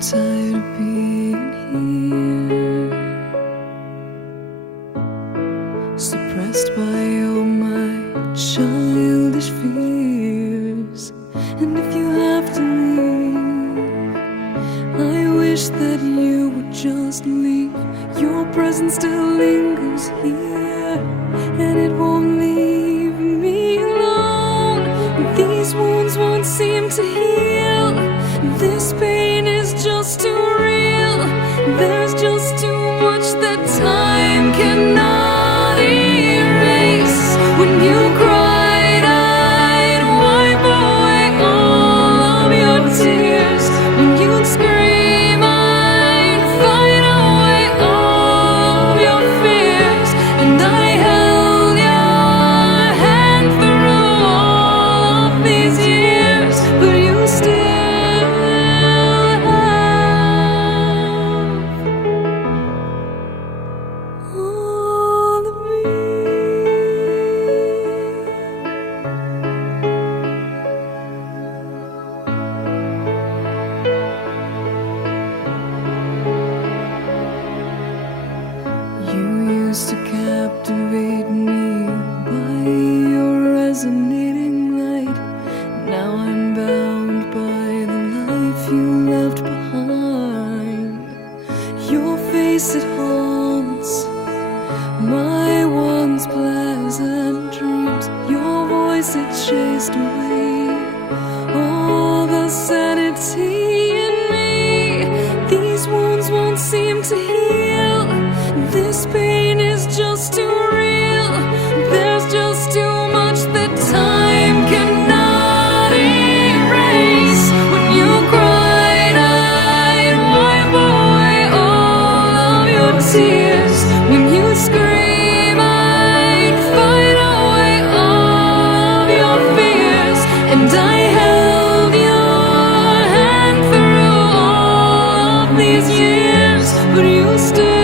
tired of being here, suppressed by all my childish fears. And if you have to leave, I wish that you would just leave. Your presence still lingers here, and it won't leave me alone. These wounds won't seem to heal. This pain is just too real. There's just too much that time cannot erase. When you cried, I'd wipe away all of your tears. When you'd scream, I'd fight away all of your fears. And I held your hand through all of these years, but you still all of me. You used to captivate me by your resonating light. Now I'm bound by the life you left behind. Your face, it haunts my once pleasant dreams. Your voice, it chased away all the sanity in me. These wounds won't seem to heal. This pain is just too real. There's just too much that time cannot erase. When you cried, I'd wipe away all of your tears. When you scream, I'd fight away all of your fears. And I held your hand through all of these years, but you still